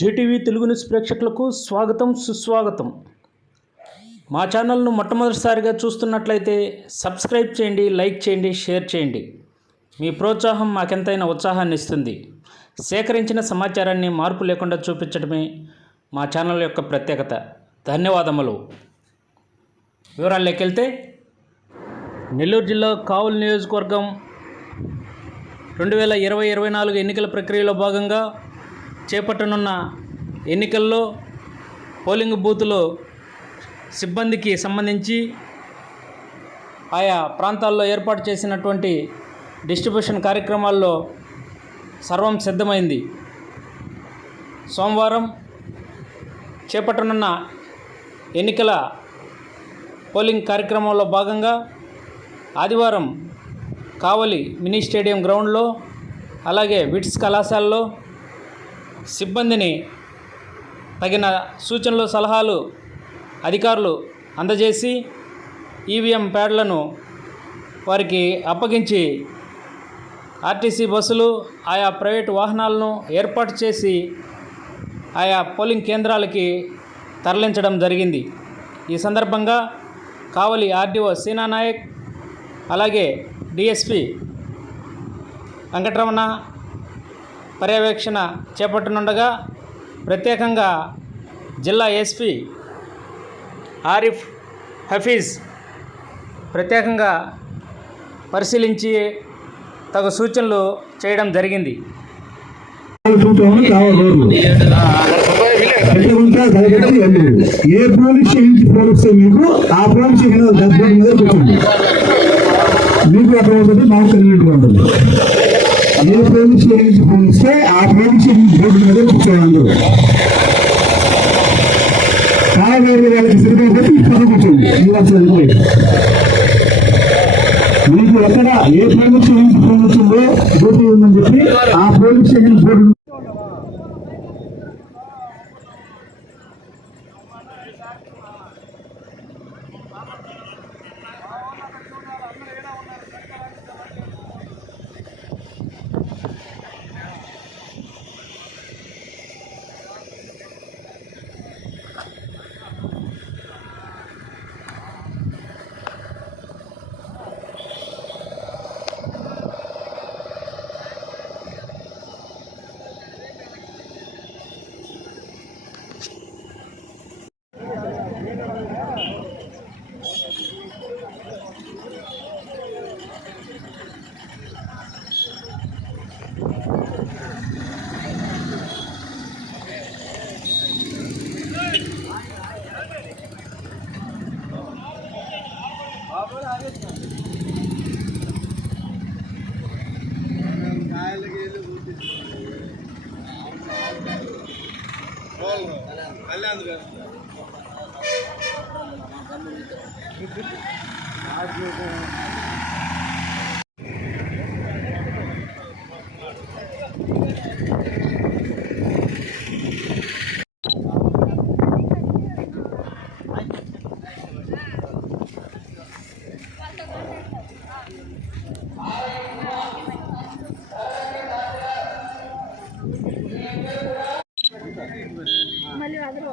JTV Telugu news ప్రేక్షకులకు స్వాగతం సుస్వాగతం. మా ఛానల్ను మొట్టమొదటిసారిగా చూస్తున్నట్లయితే సబ్స్క్రైబ్ చేయండి, లైక్ చేయండి, షేర్ చేయండి. మీ ప్రోత్సాహం మాకెంతైనా ఉత్సాహాన్ని ఇస్తుంది. సేకరించిన సమాచారాన్ని మార్పు లేకుండా చూపించడమే మా ఛానల్ యొక్క ప్రత్యేకత. ధన్యవాదములు. వివరాల్లోకి వెళ్తే, నెల్లూరు జిల్లా కావలి నియోజకవర్గం 2020-24 ఎన్నికల ప్రక్రియలో భాగంగా చేపట్టనున్న ఎన్నికల్లో పోలింగ్ బూతులో సిబ్బందికి సంబంధించి ఆయా ప్రాంతాల్లో ఏర్పాటు చేసినటువంటి డిస్ట్రిబ్యూషన్ కార్యక్రమాల్లో సర్వం సిద్ధమైంది. సోమవారం చేపట్టనున్న ఎన్నికల పోలింగ్ కార్యక్రమంలో భాగంగా ఆదివారం కావలి మినీ స్టేడియం గ్రౌండ్లో, అలాగే విట్స్ కళాశాలలో సిబ్బందిని తగిన సూచనలు, సలహాలు అధికారులు అందజేసి ఈవీఎం ప్యాడ్లను వారికి అప్పగించి ఆర్టీసీ బస్సులు, ఆయా ప్రైవేటు వాహనాలను ఏర్పాటు చేసి ఆయా పోలింగ్ కేంద్రాలకి తరలించడం జరిగింది. ఈ సందర్భంగా కావలి ఆర్డీఓ సీనా నాయక్, అలాగే డిఎస్పి వెంకటరమణ పర్యవేక్షణ చేపట్టనుండగా, ప్రత్యేకంగా జిల్లా ఎస్పీ ఆరిఫ్ హఫీజ్ ప్రత్యేకంగా పరిశీలించి తగు సూచనలు చేయడం జరిగింది. ఏ పోలీస్ స్టేషన్ మీకు ఆ పోలీస్ స్టేషన్ మీకు అక్కడ ఉంటుంది, మాకు కన్వీనెంట్గా ఉంటుంది. ఏ పోలీస్ స్టేషన్ పోలిస్తే ఆ పోలీస్ స్టేషన్ బోర్డు మీద కూర్చోవాలి. కావేరి వాళ్ళకి సరిగ్గా పెట్టి ఇక్కడ కూర్చోండి. ఈ వర్షం మీకు ఎక్కడ ఏ పోలీస్ స్టేషన్ పోలీసులో డ్యూటీ ఉందని చెప్పి ఆ పోలీస్ స్టేషన్ బోర్డు మళ్ళీ అదరు